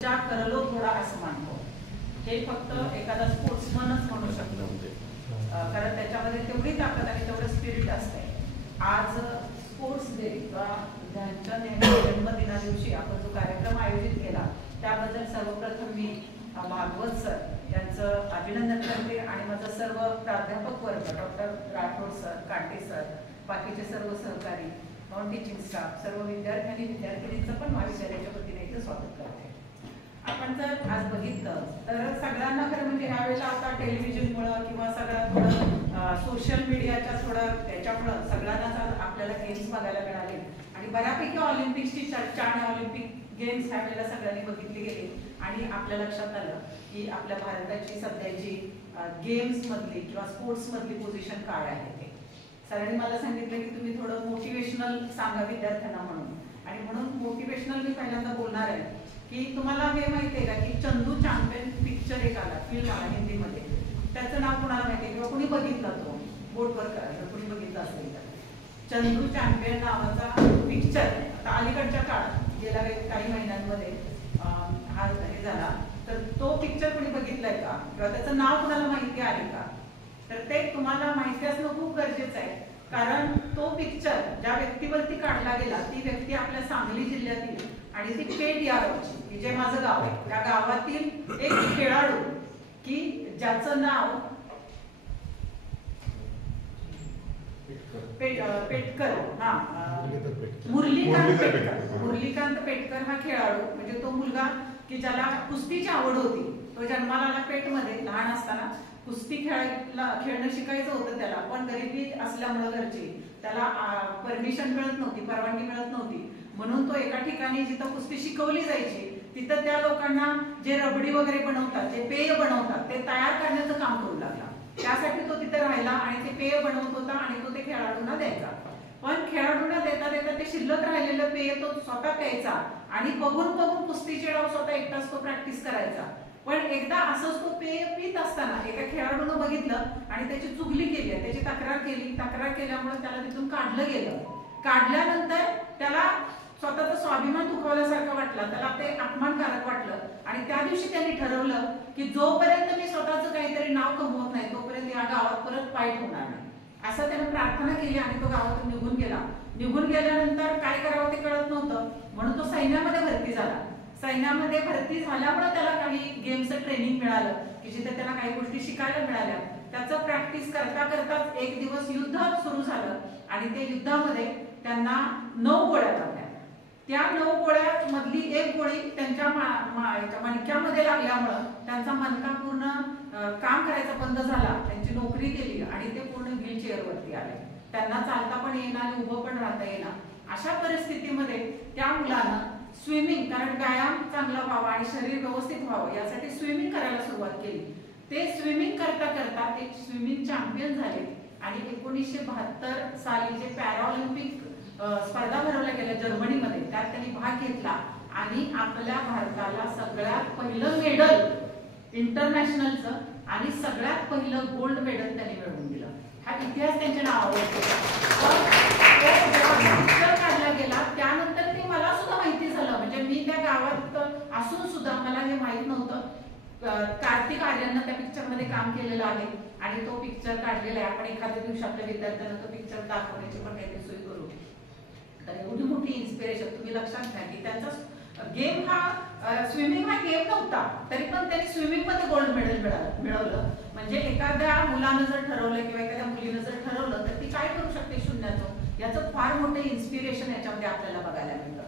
करलो थोडा असं मानतो. हे फक्त एखादा स्पोर्ट्समनच म्हणू शकतो, कारण त्याच्यामध्ये तेवढी ताकद आणि तेवढं स्पिरिट असते. आज स्पोर्ट्स डे किंवा त्यांच्या जन्मदिना दिवशी आपण जो कार्यक्रम आयोजित केला त्याबद्दल सर्वप्रथम मी भागवत सर यांचं अभिनंदन करते आणि माझं सर्व प्राध्यापक वर्ग, डॉक्टर राठोड सर, काटे सर, बाकीचे सर्व सहकारी, नॉन टीचिंग स्टाफ, सर्व विद्यार्थ्यांनी विद्यार्थिनींचं पण महाविद्यालयाच्या वतीने इथे स्वागत करते. आपण जर आज बघितलं तर सगळ्यांना खरं म्हणजे ह्यावेळेला आता टेलिव्हिजनमुळं किंवा सगळं थोडं सोशल मीडियाच्या थोडं त्याच्यामुळं सगळ्यांनाच आपल्याला गेम्स बघायला मिळाले आणि बऱ्यापैकी ऑलिम्पिक्सची चर्चा आणि ऑलिम्पिक गेम्स ह्यावेळेला सगळ्यांनी बघितली गेली आणि आपल्या लक्षात आलं की आपल्या भारताची सध्याची गेम्स मधली किंवा स्पोर्ट्स मधली पोझिशन काय आहे ते. सरांनी मला सांगितलं की तुम्ही थोडं मोटिवेशनल सांगा विद्यार्थ्यांना म्हणून, आणि म्हणून मोटिवेशनल मी पहिल्यांदा बोलणार आहे की तुम्हाला हे माहिती आहे का की चंदू चॅम्पियन पिक्चर एक आला, फिल्म आला हिंदीमध्ये, त्याचं नाव कुणाला माहिती आहे किंवा कुणी बघितला तो बोटवर करायचं, कुणी बघितलं असेल तर. चंदू चॅम्पियन नावाचा पिक्चर आता अलीकडच्या काळात गेल्या काही महिन्यांमध्ये हा हे झाला, तर तो पिक्चर कुणी बघितलाय का किंवा त्याचं नाव कुणाला माहिती आहे का? तर ते तुम्हाला माहिती असणं खूप गरजेचं आहे, कारण तो पिक्चर ज्या व्यक्तीवरती काढला गेला ती व्यक्ती आपल्या सांगली जिल्ह्यातील आणि ती पेठ या गावची, की जे माझं गाव आहे त्या गावातील एक खेळाडू की ज्याचं नाव पेटकर, मुरलीकांत पेटकर हा खेळाडू, म्हणजे तो मुलगा की ज्याला कुस्तीची आवड होती. तो जन्माला आला पेठमध्ये, लहान असताना कुस्ती खेळणं शिकायचं होतं त्याला, पण गरिबी असल्यामुळे घरची त्याला परमिशन मिळत नव्हती, परवानगी मिळत नव्हती, म्हणून तो एका ठिकाणी जिथं कुस्ती शिकवली जायची तिथं त्या लोकांना जे रबडी वगैरे बनवतात, जे पेय बनवतात ते तयार करण्याचं काम करू लागला. त्यासाठी तो तिथे राहिला आणि ते पेय बनवत होता आणि तो ते खेळाडूंना द्यायचा. पण खेळाडूंना देता देता ते शिल्लक राहिलेलं पेय तो स्वतः प्यायचा आणि बघून बघून कुस्तीचे डाव स्वतः एकटाच तो प्रॅक्टिस करायचा. पण एकदा असंच तो पेय पित असताना एका खेळाडूनं बघितलं आणि त्याची चुगली केली, त्याची तक्रार केली. तक्रार केल्यामुळे त्याला तिथून काढलं गेलं. काढल्यानंतर त्याला स्वतःचा स्वाभिमान दुखावल्यासारखं वाटलं, त्याला ते अपमानकारक वाटलं आणि त्या दिवशी त्यांनी ठरवलं की जोपर्यंत मी स्वतःचं काहीतरी नाव कमवत नाही तोपर्यंत या गावात परत पाय ठेवणार नाही, असं त्याने प्रार्थना केली आणि तो गावातून निघून गेला. निघून गेल्यानंतर काय करावं ते कळत नव्हतं, म्हणून तो सैन्यामध्ये भरती झाला. सैन्यामध्ये भरती झाल्यामुळे त्याला काही गेमचं ट्रेनिंग मिळालं की जिथे त्याला काही गोष्टी शिकायला मिळाल्या. त्याचं प्रॅक्टिस करता करताच एक दिवस युद्ध सुरू झालं आणि ते युद्धामध्ये त्यांना 9 गोळ्या लागल्या. त्या 9 गोळ्या मधली एक गोळी त्यांच्या मणक्यामध्ये लागल्यामुळं त्यांचा मणका पूर्ण काम करायचा बंद झाला, त्यांची नोकरी गेली आणि ते पूर्ण व्हीलचेअरवरती आले. त्यांना चालता पण येईना आणि उभं पण राहता येईना. अशा परिस्थितीमध्ये त्या मुलानं स्विमिंग, कारण व्यायाम चांगला व्हावा आणि शरीर व्यवस्थित व्हावं यासाठी स्विमिंग करायला सुरुवात केली. ते स्विमिंग करता करता ते स्विमिंग चॅम्पियन झाले आणि 1972 साली जे पॅराऑलिम्पिक स्पर्धा भरवल्या गेल्या जर्मनीमध्ये त्यात त्यांनी भाग घेतला आणि आपल्या भारताला सगळ्यात पहिलं मेडल इंटरनॅशनलचं आणि सगळ्यात पहिलं गोल्ड मेडल त्यांनी मिळवून दिलं. हा इतिहास त्यांच्या नावावर काढला गेला. त्यानंतर ते मला सुद्धा माहिती झालं, म्हणजे मी त्या गावात असून सुद्धा मला हे माहित नव्हतं. कार्तिक आर्यननं त्या पिक्चर मध्ये काम केलेलं आहे आणि तो पिक्चर काढलेला आहे. आपण एखाद्या दिवशी आपल्या विद्यार्थ्यांना तो पिक्चर दाखवण्याची पण काहीतरी सोय करू. तर एवढी मोठी इन्स्पिरेशन तुम्ही लक्षात घ्या की त्यांचा गेम हा स्विमिंग हा गेम नव्हता, तरी पण त्यांनी स्विमिंग मध्ये गोल्ड मेडल मिळवलं. म्हणजे एखाद्या मुलानं जर ठरवलं किंवा एखाद्या मुलीनं जर ठरवलं तर ती काय करू शकते शून्यातून, याचं फार मोठं इन्स्पिरेशन याच्यामध्ये आपल्याला बघायला मिळतं.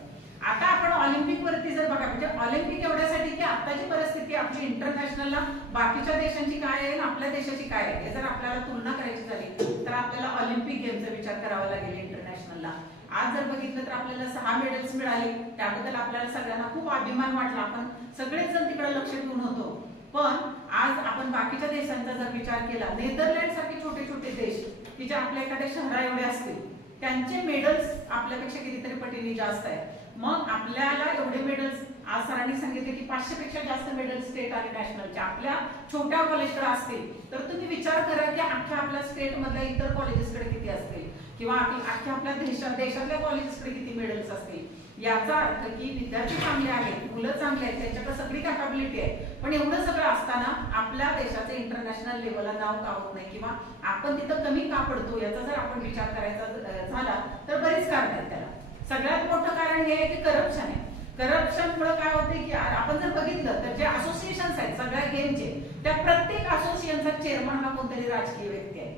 आता आपण ऑलिम्पिक वरती जर बघा, म्हणजे ऑलिम्पिक एवढ्यासाठी की आताची परिस्थिती आपली इंटरनॅशनलला बाकीच्या देशांची काय आहे आणि आपल्या देशाची काय आहे, जर आपल्याला तुलना करायची झाली तर आपल्याला ऑलिम्पिक गेमचा विचार करावा लागेल इंटरनॅशनलला. आज जर बघितलं तर आपल्याला 6 मेडल्स मिळाले, त्याबद्दल आपल्याला सगळ्यांना खूप अभिमान वाटला. आपण सगळेच जण तिकडे लक्ष देऊन होतो. पण आज आपण बाकीच्या देशांचा जर विचार केला, नेदरलँड सारखे छोटे छोटे देश की जे आपल्या एखाद्या शहरा एवढे असतील त्यांचे मेडल्स आपल्यापेक्षा कितीतरी पटीने जास्त आहेत. मग आपल्याला एवढे मेडल्स आज सरांनी सांगितले की 500 पेक्षा जास्त मेडल स्टेट आणि नॅशनलच्या आपल्या छोट्या कॉलेजकडे असतील, तर तुम्ही विचार करा की अख्ख्या आपल्या स्टेट मधल्या इतर कॉलेजेसकडे किती असतील किंवा अख्ख्या आपल्या देशातल्या कॉलेजेसकडे किती मेडल्स असतील. याचा अर्थ की विद्यार्थी चांगले आहेत, मुलं चांगले आहेत, त्यांच्याकडे सगळी कॅपॅबिलिटी आहे, पण एवढं सगळं असताना आपल्या देशाचं इंटरनॅशनल लेवलला नाव का होत नाही किंवा आपण तिथं कमी का पडतो याचा जर आपण विचार करायचा झाला तर बरीच कारण आहेत त्याला. सगळ्यात मोठं कारण हे आहे की करप्शन आहे. करप्शनमुळे काय होते की आपण जर बघितलं तर जे असोसिएशन्स आहेत सगळ्या गेमचे, त्या प्रत्येक असोसिएशनचा चेअरमन हा कोणतरी राजकीय व्यक्ती आहे.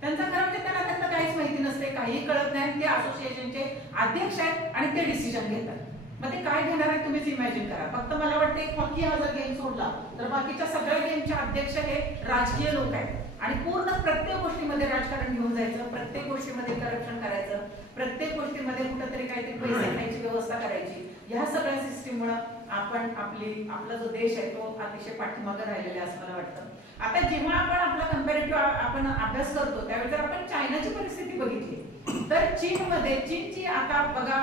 त्यांचा खरं म्हणजे त्यांना त्यातलं काहीच माहिती नसते, काही कळत नाही. ते असोसिएशनचे अध्यक्ष आहेत आणि ते डिसिजन घेतात. मग ते काय घेणार आहे तुम्हीच इमॅजिन करा. फक्त मला वाटतं एक हॉकी हा जर गेम सोडला तर बाकीच्या सगळ्या गेमचे अध्यक्ष हे राजकीय लोक आहेत आणि पूर्ण प्रत्येक गोष्टीमध्ये राजकारण घेऊन जायचं, प्रत्येक गोष्टीमध्ये करप्शन करायचं, प्रत्येक गोष्टीमध्ये कुठेतरी काहीतरी पैसे खायची व्यवस्था करायची. ह्या सगळ्या सिस्टीममुळे आपला जो देश आहे तो अतिशय पाठीमागे राहिलेला आहे असं मला वाटतं. आता जेव्हा आपण आपला कंपॅरेटिव्ह आपण अभ्यास करतो त्यावेळी जर आपण चायनाची परिस्थिती बघितली तर चीनची आता बघा,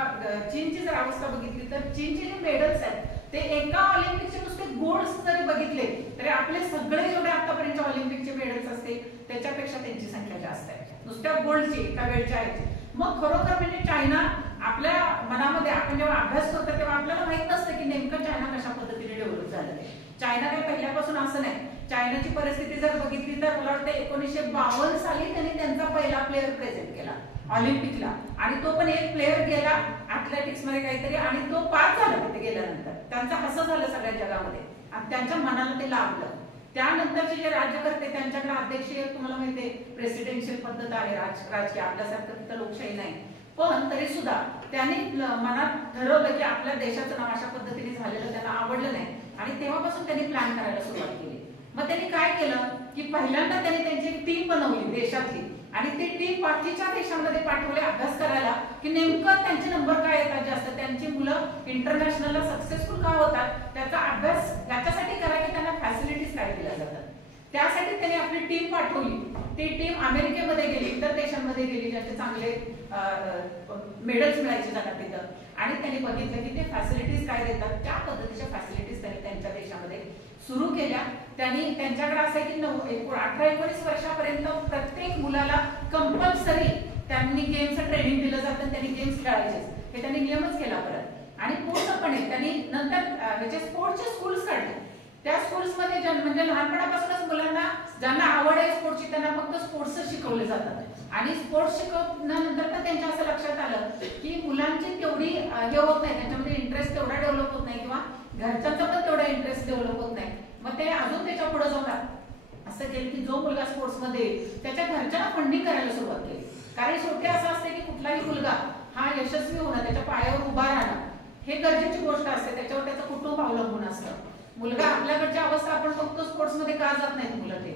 चीनची जर अवस्था बघितली तर चीनचे जे मेडल्स आहेत ते एका ऑलिम्पिकचे नुसते गोल्ड्स जरी बघितले तरी आपले सगळे जेवढे आतापर्यंत ऑलिम्पिकचे मेडल्स असतील त्याच्यापेक्षा त्यांची संख्या जास्त आहे नुसत्या गोल्डची एका वेळच्या आहे. मग खरोखर म्हणजे चायना आपल्या मनामध्ये आपण जेव्हा अभ्यास करतो तेव्हा आपल्याला माहित नसतं की नेमकं चायना कशा पद्धतीने डेव्हलप झालेलं आहे. चायना काही पहिल्यापासून असं नाही. चायनाची परिस्थिती जर बघितली तर मला वाटतं 1952 साली त्यांनी त्यांचा पहिला प्लेअर प्रेझेंट केला ऑलिम्पिकला आणि तो पण एक प्लेअर गेला ऍथलेटिक्स मध्ये काहीतरी आणि तो पास झाला तिथे गेल्यानंतर. त्यांचं असं झालं सगळ्या जगामध्ये आणि त्यांच्या मनाला ते लागलं. त्यानंतरचे जे राज्यकर्ते त्यांच्याकडे अध्यक्षीय तुम्हाला माहितीये प्रेसिडेन्शियल पद्धत आहे राजकीय, आपल्यासारखं तिथं लोकशाही नाही. पण तरी सुद्धा त्यांनी मनात ठरवलं की आपल्या देशाचं नाव अशा पद्धतीने झालेलं त्यांना आवडलं नाही आणि तेव्हापासून त्यांनी प्लॅन करायला सुरुवात केली. मग त्यांनी काय केलं की पहिल्यांदा त्यांनी त्यांची टीम बनवली देशातली आणि ती टीम बाकीच्या देशांमध्ये पाठवले अभ्यास करायला की नेमकं त्यांचे नंबर काय येतात जास्त, त्यांची मुलं इंटरनॅशनलला सक्सेसफुल का होतात, त्याचा अभ्यास याच्यासाठी करा की त्यांना फॅसिलिटीज काय दिल्या जातात. त्यासाठी त्यांनी आपली टीम पाठवली. ती टीम अमेरिकेमध्ये गेली, इतर देशांमध्ये गेली ज्याचे चांगले मेडल्स मिळायचे जातात तिथं आणि त्यांनी बघितलं की ते फॅसिलिटीज काय देतात, त्या पद्धतीच्या फॅसिलिटीज त्यांनी त्यांच्या देशामध्ये सुरू केल्या. त्यांनी त्यांच्याकडे असं की 18-19 वर्षापर्यंत प्रत्येक मुलाला कंपल्सरी त्यांनी गेमचं ट्रेनिंग दिलं जातं, त्यांनी गेम्स खेळायचे हे त्यांनी नियमच केला परत आणि पूर्णपणे त्यांनी नंतर म्हणजे स्पोर्ट्सचे स्कूल्स काढले. त्या स्कूल्समध्ये म्हणजे लहानपणापासूनच मुलांना ज्यांना आवड आहे स्पोर्ट्सची त्यांना फक्त स्पोर्ट्स शिकवले जातात आणि स्पोर्ट्स शिकवल्यानंतर पण त्यांच्या असं लक्षात आलं की मुलांची तेवढी हे होत नाही, त्यांच्यामध्ये इंटरेस्ट तेवढा डेव्हलप होत नाही किंवा घरच्यांचा पण तेवढा इंटरेस्ट डेव्हलप होत नाही. मग ते अजून त्याच्या पुढे जाऊन असं केलं की जो मुलगा स्पोर्ट्समध्ये त्याच्या घरच्यांना फंडिंग करायला सुरुवात केली. कारण शेवटी असं असते की कुठलाही मुलगा हा यशस्वी होणं, त्याच्या पायावर उभा राहणं हे गरजेची गोष्ट असते, त्याच्यावर त्याचं कुटुंब अवलंबून असतं. मुलगा आपल्याकडची अवस्था आपण फक्त स्पोर्ट्समध्ये का जात नाहीत मुलं ते,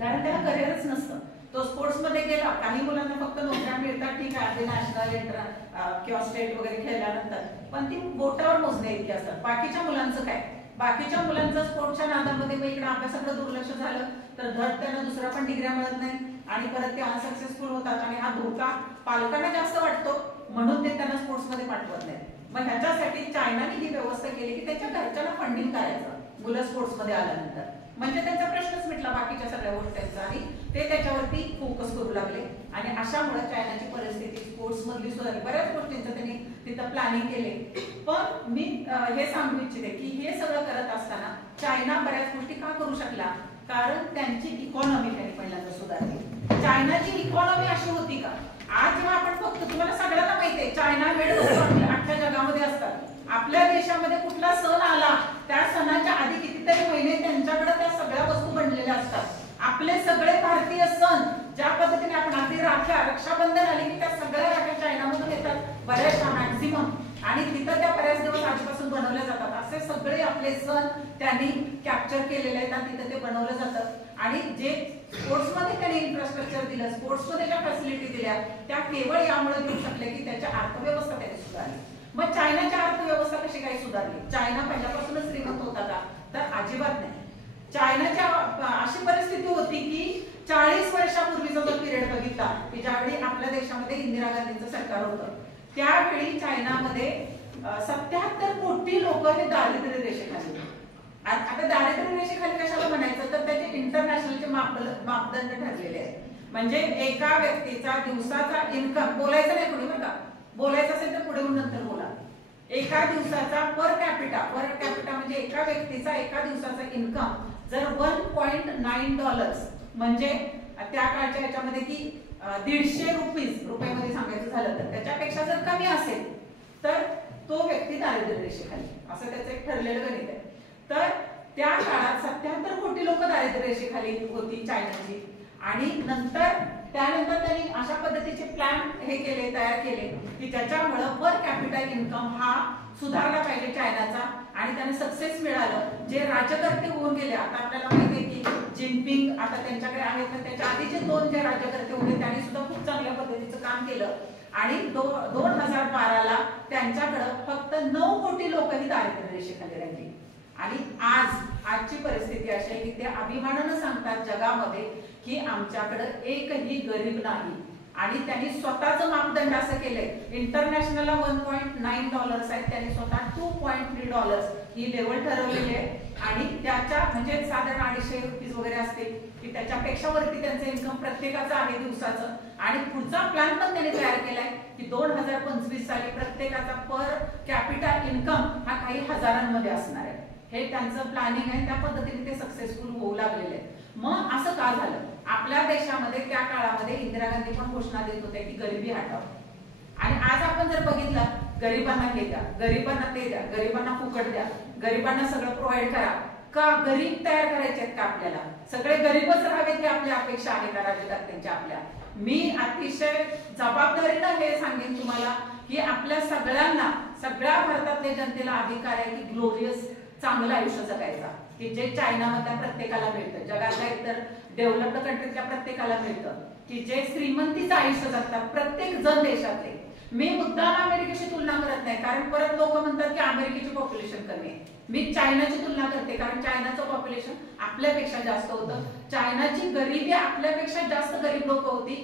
कारण त्याला करिअरच नसतं. तो स्पोर्ट्समध्ये गेला, काही मुलांना फक्त नोकऱ्या मिळतात ठीक आहे आधी नॅशनल किंवा स्टेट वगैरे खेळल्यानंतर, पण ती बोटावर मोजणे इतकी असतात. बाकीच्या मुलांचं काय, बाकीच्या मुलांचं स्पोर्ट्सच्या नादामध्ये मग इकडे अभ्यासाकडे दुर्लक्ष झालं तर धड त्यांना दुसऱ्या पण डिग्र्या मिळत नाही आणि परत ते अनसक्सेसफुल होतात आणि हा धोका पालकांना जास्त वाटतो म्हणून ते त्यांना स्पोर्ट्समध्ये पाठवत नाही. मग ह्याच्यासाठी चायनाने ही व्यवस्था केली की त्याच्या घरच्यांना फंडिंग करायचं मुलं स्पोर्ट्समध्ये आल्यानंतर, म्हणजे त्यांचा प्रश्नच मिटला बाकीच्या सगळ्या गोष्टींचा आणि ते त्याच्यावरती फोकस करू लागले आणि अशामुळे चायनाची परिस्थिती स्पोर्ट्स मधली सुधारली. बऱ्याच गोष्टींचं त्यांनी तिथं प्लॅनिंग केले. पण मी हे सांगू इच्छिते की हे सगळं करत असताना चायना बऱ्याच गोष्टी का करू शकला, कारण त्यांची इकॉनॉमी त्यांनी पहिल्यांदा सुधारली. चायनाची इकॉनॉमी अशी होती का, आज जेव्हा आपण फक्त तुम्हाला सगळ्यांना माहिती आहे चायना मेड अख्ख्या जगामध्ये असतात. आपल्या देशामध्ये कुठला सण आला त्या सणाच्या आधी कितीतरी महिने त्यांच्याकडे त्या सगळ्या वस्तू बनलेल्या असतात. आपले सगळे भारतीय सण ज्या पद्धतीने आपण आधी राख्या रक्षाबंधन आली की त्या सगळ्या राख्या चायनामधून येतात बऱ्याचशा मॅक्झिमम आणि तिथं त्या बऱ्याच दिवस आधीपासून बनवल्या जातात. असे सगळे आपले सण त्यांनी कॅप्चर केलेले आहेत आणि तिथे ते बनवलं जातं आणि जे स्पोर्ट्समध्ये त्यांनी इन्फ्रास्ट्रक्चर दिलं, स्पोर्ट्समध्ये ज्या फॅसिलिटी दिल्या त्या केवळ यामुळे देऊ शकले की त्याच्या अर्थव्यवस्था त्यांनी सुधारली. मग चायनाची अर्थव्यवस्था कशी काय सुधारली, चायना पहिल्यापासूनच श्रीमंत होता का, तर अजिबात नाही. चायनाच्या अशी परिस्थिती होती की 40 वर्षापूर्वीचा जो पिरियड बघितला की ज्यावेळी आपल्या देशामध्ये इंदिरा गांधींचं सरकार होतं त्यावेळी चायनामध्ये 77 कोटी लोक हे दारिद्र्य रेषेखाली. आता दारिद्र्य रेषेखाली कशाला म्हणायचं तर त्याचे इंटरनॅशनलचे मापदंड ठरलेले आहेत. म्हणजे एका व्यक्तीचा दिवसाचा इन्कम, बोलायचं नाही कोणी बरं का, बोलायचं असेल तर पुढे नंतर बोला, एका दिवसाचा पर कॅपिटा म्हणजे एका व्यक्तीचा एका दिवसाचा इन्कम जर $1.9 म्हणजे त्या काळच्या याच्यामध्ये की 150 रुपयामध्ये सांगायचं झालं तर त्याच्यापेक्षा जर कमी असेल तर तो व्यक्ती दारिद्र्य रेषेखाली, असं त्याचं एक ठरलेलं गणित आहे. तर त्या काळात 77 कोटी लोक दारिद्र्य रेषेखाली होती चायनाची. आणि त्यानंतर त्यांनी अशा पद्धतीचे प्लॅन तयार केले की ज्याच्यामुळे पर कॅपिटा इन्कम हा सुधारला पाहिजे चायनाचा. आणि त्यांना सक्सेस मिळालं. जे राज्यकर्ते होऊन गेले, आता आपल्याला माहिती आहे की जिनपिंग आता त्यांच्याकडे आहेत, तर त्याच्या आधीचे 2 जे राज्यकर्ते होते त्यांनी सुद्धा खूप चांगल्या पद्धतीचं काम केलं. आणि 2012ला त्यांच्याकडे फक्त 9 कोटी लोक ही दारिद्र्य रेषेखाली राहिली. आणि आजची परिस्थिती अशी आहे की ते अभिमानानं सांगतात जगामध्ये की आमच्याकडे एकही गरीब नाही. आणि त्यांनी स्वतःचं मापदंड असं केलंय, इंटरनॅशनलला $1.9 आहेत, त्यांनी स्वतः $2.3 ही लेवल ठरवलेली आहे. आणि त्याच्या म्हणजे साधारण ₹250 वगैरे असते की त्याच्यापेक्षा वरती त्यांचं इन्कम प्रत्येकाचं आहे दिवसाचं. आणि पुढचा प्लॅन पण त्यांनी तयार केलाय की 2025 साली प्रत्येकाचा पर कॅपिटा इन्कम हा काही हजारांमध्ये असणार आहे. हे त्यांचं प्लॅनिंग आहे, त्या पद्धतीने ते सक्सेसफुल होऊ लागलेले आहे. मग असं का झालं? आपल्या देशामध्ये त्या काळामध्ये इंदिरा गांधी पण घोषणा देत होत्या की गरिबी हटाव. आणि आज आपण जर बघितलं, गरिबांना हे द्या, गरिबांना ते द्या, गरिबांना फुकट द्या, गरिबांना सगळं प्रोव्हाइड करा. का गरीब तयार करायचे आहेत का आपल्याला? सगळे गरीबच राहावेत ही आपल्या अपेक्षा आहे का राज्यकर्त्यांच्या आपल्या? मी अतिशय जबाबदारीनं हे सांगेन तुम्हाला की आपल्या सगळ्यांना, सगळ्या भारतातल्या जनतेला अधिकार आहे की ग्लोरियस चांगलं आयुष्य जगायचा, की जे चायनामधल्या प्रत्येकाला मिळतं, जगातल्या इतर डेव्हलप्ड कंट्रीतल्या प्रत्येकाला मिळतं, की जे श्रीमंतीचं आयुष्य जगतात प्रत्येक जण देशातले. मी मुद्दाम अमेरिकेशी तुलना करत नाही, कारण परत लोक म्हणतात की अमेरिकेची पॉप्युलेशन कमी आहे. मी चायनाची तुलना करते, कारण चायनाचं पॉप्युलेशन आपल्यापेक्षा जास्त होतं. चायनाची गरिबी आपल्यापेक्षा जास्त गरीब लोक होती.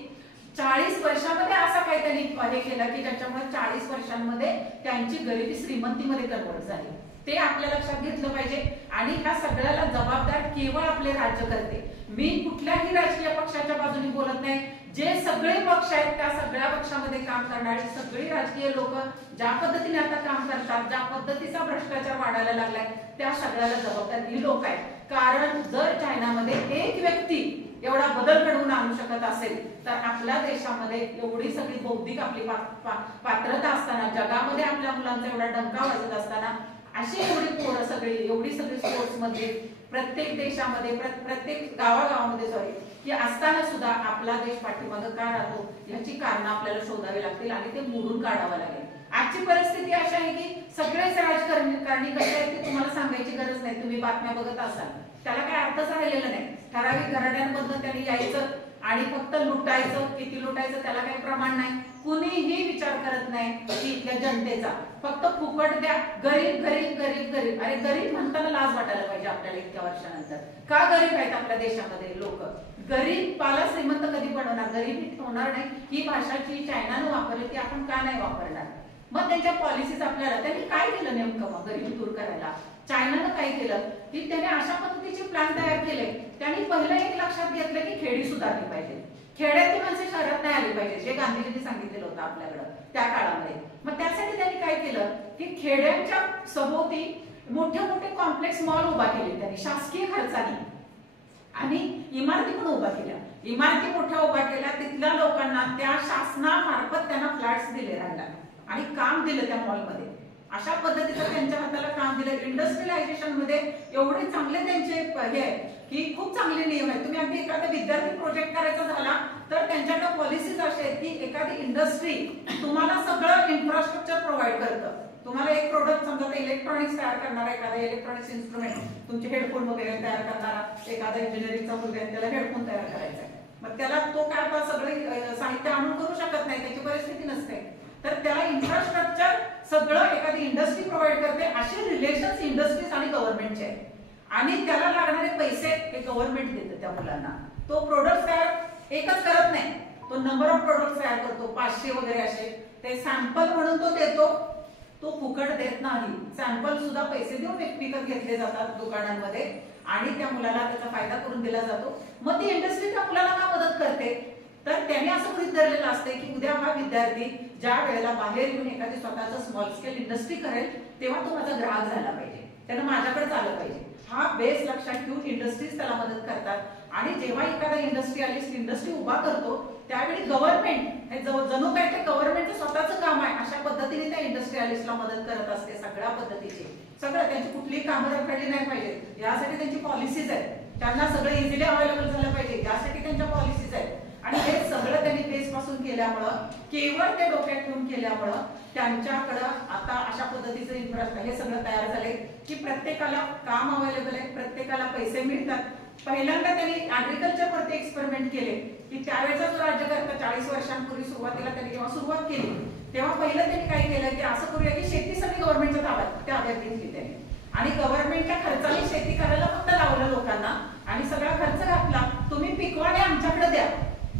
40 वर्षांमध्ये असा काही त्यांनी हे केलं की ज्याच्यामुळे 40 वर्षांमध्ये त्यांची गरिबी श्रीमंतीमध्ये कन्वर्ट झाली. ते आपल्या लक्षात घेतलं पाहिजे. आणि ह्या सगळ्याला जबाबदार केवळ आपले राज्यकर्ते. मी कुठल्याही राजकीय पक्षाच्या बाजूने बोलत नाही. जे सगळे पक्ष आहेत त्या सगळ्या पक्षामध्ये काम करणारी सगळी राजकीय लोक ज्या पद्धतीने आता काम करतात, ज्या पद्धतीचा भ्रष्टाचार वाढायला लागलाय, त्या सगळ्याला जबाबदार ही लोक आहेत. कारण जर चायनामध्ये एक व्यक्ती एवढा बदल घडवून आणू शकत असेल तर आपल्या देशामध्ये एवढी सगळी बौद्धिक आपली पात्रता असताना, जगामध्ये आपल्या मुलांचा एवढा डंका वाजत असताना, अशी एवढी पोरं सगळी एवढी सगळी स्पोर्ट्स मध्ये प्रत्येक देशामध्ये प्रत्येक गावागावामध्ये की असताना सुद्धा आपला देश पाठीमागे का राहतो याची कारण आपल्याला शोधावी लागतील आणि ते मोडून काढावं लागेल. आजची परिस्थिती अशी आहे की सगळेच राजकारणी कसे आहेत ते तुम्हाला सांगायची गरज नाही. तुम्ही बातम्या बघत असाल, त्याला काही अर्थच राहिलेला नाही. ठराविक घराण्यांमधून त्यांनी यायचं आणि फक्त लुटायचं. किती लुटायचं त्याला काही प्रमाण नाही. कुणीही विचार करत नाही की इथल्या जनतेचा. फक्त फुकट द्या, गरीब गरीब गरीब गरीब. अरे गरीब म्हणताना लाज वाटायला पाहिजे आपल्याला इतक्या वर्षानंतर. का गरीब आहेत आपल्या देशामध्ये लोक? गरीब पाला श्रीमंत कधी बनवणार? गरीबी होणार नाही. ही भाषा जी चायनानं वापरली ती आपण का नाही वापरणार? मग त्यांच्या पॉलिसीज आपल्याला, त्यांनी काय केलं नेमकं मग गरिबी दूर करायला? चायनानं काय केलं की त्याने अशा पद्धतीचे प्लॅन तयार केले. त्यांनी पहिलं एक लक्षात घेतलं की खेडी सुधारली पाहिजे. खेड्यातली माणसे शहरात नाही आली पाहिजे, जे गांधीजींनी सांगितलेलं होतं आपल्याकडं त्या काळामध्ये. मग त्यासाठी त्यांनी काय केलं की खेड्यांच्या सभोवती मोठे मोठे कॉम्प्लेक्स मॉल उभा केले त्यांनी शासकीय खर्चाने. आणि इमारती पण उभा केल्या. इमारती मोठ्या उभा केल्या. तिथल्या लोकांना त्या शासनामार्फत त्यांना फ्लॅट्स दिले राहायला आणि काम दिलं त्या मॉलमध्ये. अशा पद्धतीचं त्यांच्या हाताला काम दिलं. इंडस्ट्रियलायझेशन मध्ये एवढे चांगले त्यांचे हे आहे की खूप चांगले नियम आहेत. तुम्ही अगदी एखादा विद्यार्थी प्रोजेक्ट करायचा झाला तर त्यांच्याकडे पॉलिसीज अशा आहेत की एखादी इंडस्ट्री तुम्हाला सगळं इन्फ्रास्ट्रक्चर प्रोव्हाइड करतं. तुम्हाला एक प्रोडक्ट समजा इलेक्ट्रॉनिक्स तयार करणारा, एखादा इलेक्ट्रॉनिक्स इन्स्ट्रुमेंट, तुमचे हेडफोन वगैरे तयार करणारा एखादा इंजिनिअरिंगचा मुलगा आहे, त्याला हेडफोन तयार करायचा आहे. मग त्याला तो काय आता सगळं साहित्य आणून करू शकत नाही, त्याची परिस्थिती नसते. तर त्याला इन्फ्रास्ट्रक्चर सगळं एखादी इंडस्ट्री प्रोव्हाइड करते. असे रिलेशन्स इंडस्ट्रीज आणि गव्हर्नमेंटचे आहेत. आणि त्याला लागणारे पैसे हे गव्हर्नमेंट देतं त्या मुलांना. तो प्रोडक्ट तयार एकच करत नाही, तो नंबर ऑफ प्रोडक्ट तयार करतो, 500 वगैरे असे. ते सॅम्पल म्हणून तो देतो, तो फुकट देत नाही. सॅम्पल सुद्धा पैसे देऊन विकत घेतले जातात दुकानांमध्ये आणि त्या मुलाला त्याचा फायदा करून दिला जातो. मग ती इंडस्ट्री त्या मुलाला का मदत करते? तर त्याने असं गृहीत धरलेलं असते की उद्या हा विद्यार्थी ज्या वेळेला बाहेर येऊन एखादी स्वतःचं स्मॉल स्केल इंडस्ट्री करेल तेव्हा तो माझा ग्राहक झाला पाहिजे, त्यानं माझ्याकडे आलं पाहिजे. हा बेस लक्षात ठेवून इंडस्ट्रीज त्याला मदत करतात. आणि जेव्हा एखादा इंडस्ट्रियलिस्ट इंडस्ट्री उभा करतो त्यावेळी गव्हर्नमेंट हे जणू काय ते गव्हर्नमेंटचं स्वतःचं काम आहे अशा पद्धतीने त्या इंडस्ट्रियलिस्टला मदत करत असते. सगळ्या पद्धतीचे सगळं त्यांची कुठलीही कामं रखडली नाही पाहिजे यासाठी त्यांची पॉलिसीज आहेत. त्यांना सगळं इझिली अवेलेबल झालं पाहिजे यासाठी त्यांच्या पॉलिसीज आहेत. आणि हे सगळं त्यांनी बेस पासून केल्यामुळं, केवळ ते डोक्यात ठेवून केल्यामुळं त्यांच्याकडं आता अशा पद्धतीचं इन्फ्रास्ट्रक्चर हे सगळं तयार झाले की प्रत्येकाला काम अवेलेबल आहे, प्रत्येकाला पैसे मिळतात. पहिल्यांदा त्यांनी ऍग्रिकल्चर वरती एक्सपेरिमेंट केले की त्यावेळेचा जो राज्यकर्ता 40 वर्षांपूर्वी सुरुवातीला त्यांनी जेव्हा सुरुवात केली तेव्हा पहिलं त्यांनी काय केलं की असं करूया की शेती सगळी गव्हर्नमेंटच्या ताब्यात घेतली त्यांनी आणि गव्हर्नमेंटच्या खर्चाने शेती करायला फक्त लावलं लोकांना आणि सगळा खर्च घातला. तुम्ही पिकवाने आमच्याकडे द्या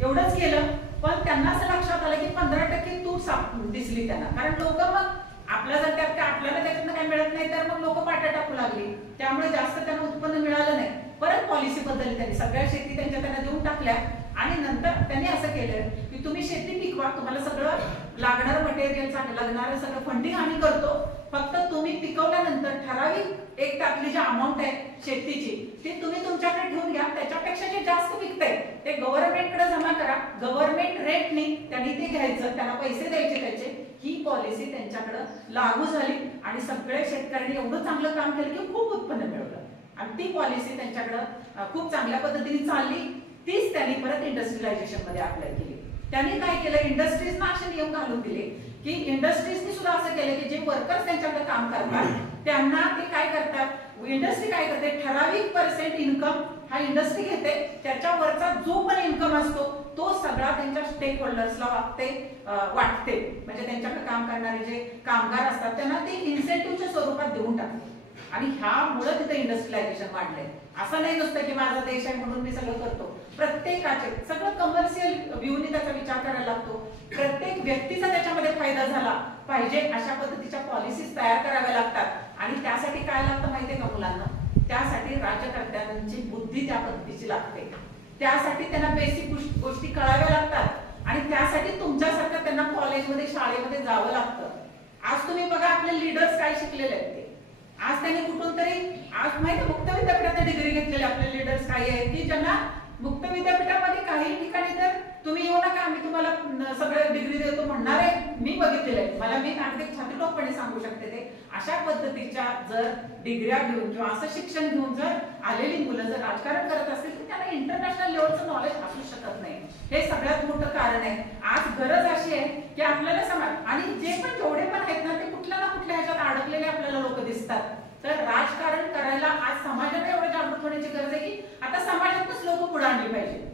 एवढंच केलं. पण त्यांना असं लक्षात आलं की 15% तूट दिसली त्यांना, कारण लोक मग आपल्या जर त्यात आपल्याला त्याच्यातनं काही मिळत नाही तर मग लोक पाट्या टाकू लागली, त्यामुळे जास्त त्यांना उत्पन्न मिळालं नाही. परत पॉलिसी बदलली त्यांनी, सगळ्या शेती त्यांना देऊन टाकल्या आणि नंतर त्यांनी असं केलं की तुम्ही शेती पिकवा, तुम्हाला सगळं लागणारं मटेरियल लागणारं सगळं फंडिंग आम्ही करतो, फक्त तुम्ही पिकवल्यानंतर ठराविक एक त्यातली जी अमाऊंट आहे शेतीची ती तुम्ही तुमच्याकडे ठेवून घ्या, त्याच्यापेक्षा जे जास्त पिकतंय ते गव्हर्नमेंटकडे जमा करा, गव्हर्नमेंट रेटने त्यांनी ते घ्यायचं, त्यांना पैसे द्यायचे त्याचे. ही पॉलिसी त्यांच्याकडे लागू झाली आणि सगळे शेतकऱ्यांनी एवढं चांगलं काम केलं की खूप उत्पन्न मिळवलं आणि ती पॉलिसी त्यांच्याकडे खूप चांगल्या पद्धतीने चालली. तीच त्यांनी परत इंडस्ट्रियलायझेशन मध्ये अप्लाय केली. त्यांनी काय केलं, इंडस्ट्रीजना असे नियम घालून दिले की इंडस्ट्रीजनी सुद्धा असं केलं की जे वर्कर्स त्यांच्याकडे काम करतात त्यांना ते काय करतात, इंडस्ट्री काय करते, ठराविक % इन्कम हा इंडस्ट्री घेते, त्याच्यावरचा जो पण इन्कम असतो तो सगळा त्यांच्या स्टेक होल्डर्सला वाटते. म्हणजे त्यांच्याकडे काम करणारे जे कामगार असतात त्यांना ते इन्सेंटिव्हच्या स्वरूपात देऊन टाकते आणि ह्यामुळे तिथे इंडस्ट्रियलायझेशन वाढलंय. असं नाही नुसतं की माझा देश आहे म्हणून मी सगळं करतो, प्रत्येकाचे सगळं कमर्शियल व्ह्यूनी त्याचा विचार करायला लागतो, प्रत्येक व्यक्तीचा त्याच्यामध्ये फायदा झाला पाहिजे अशा पद्धतीच्या पॉलिसीज तयार कराव्या लागतात. आणि त्यासाठी काय लागतं माहितीये का मुलांना, त्यासाठी राज्यकर्त्यांची बुद्धी त्या पद्धतीची लागते, त्यासाठी त्यांना बेसिक गोष्टी कळाव्या लागतात आणि त्यासाठी तुमच्यासारखं त्यांना कॉलेजमध्ये शाळेमध्ये जावं लागतं. आज तुम्ही बघा आपले लीडर्स काय शिकलेले आहेत ते, आज त्यांनी कुठून तरी आज माहिती मुक्त विद्यापीठात डिग्री घेतलेले आपले लीडर्स काही आहेत की ज्यांना मुक्त विद्यापीठामध्ये काही ठिकाणी तर तुम्ही येऊ नका आम्ही तुम्हाला सगळं डिग्री देतो म्हणणार आहे, मी बघितलेलं आहे, मला मी अगदी छातीटोपपणे सांगू शकते ते. अशा पद्धतीच्या जर डिग्र्या घेऊन किंवा असं शिक्षण घेऊन जर आलेली मुलं जर राजकारण करत असतील तर त्यांना इंटरनॅशनल लेवलचं नॉलेज असू शकत नाही. हे सगळ्यात मोठं कारण आहे. आज गरज अशी आहे की आपल्याला समाज आणि जे पण जेवढे पण आहेत ना ते कुठल्या ना कुठल्या ह्याच्यात अडकलेले आपल्याला लोक दिसतात. तर राजकारण करायला आज समाजाला एवढं जागृत होण्याची गरज आहे की आता समाजातच लोक पुढे आणली पाहिजे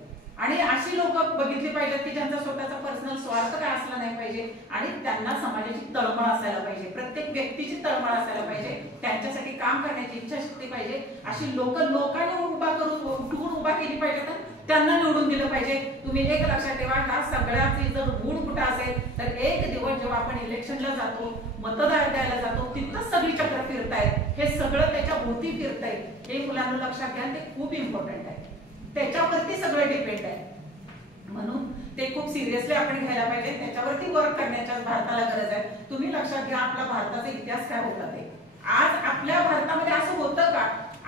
आणि अशी लोक बघितली पाहिजेत की ज्यांचा स्वतःचा पर्सनल स्वार्थ काय असला नाही पाहिजे आणि त्यांना समाजाची तळमळ असायला पाहिजे, प्रत्येक व्यक्तीची तळमळ असायला पाहिजे, त्यांच्यासाठी काम करण्याची इच्छाशक्ती पाहिजे. अशी लोकांनी उभा करून उठवून उभा केली पाहिजे, त्यांना निवडून दिलं पाहिजे. तुम्ही एक लक्षात ठेवा, हा सगळ्याची जर गुण कुठं असेल तर एक दिवस जेव्हा आपण इलेक्शनला जातो, मतदान द्यायला जातो, तिथंच सगळी चक्र फिरतायत, हे सगळं त्याच्या भोवती फिरतंय, हे मुलांना लक्षात घ्या, ते खूप इम्पॉर्टंट आहे, त्याच्यावरती सगळं डिपेंड आहे. म्हणून ते खूप सिरियसली आपण घ्यायला पाहिजे, त्याच्यावरती वर्क करण्याच्या भारताला गरज आहे. तुम्ही लक्षात घ्या आपला भारताचा इतिहास काय होता ते. आज आपल्या भारतामध्ये असं होतं का,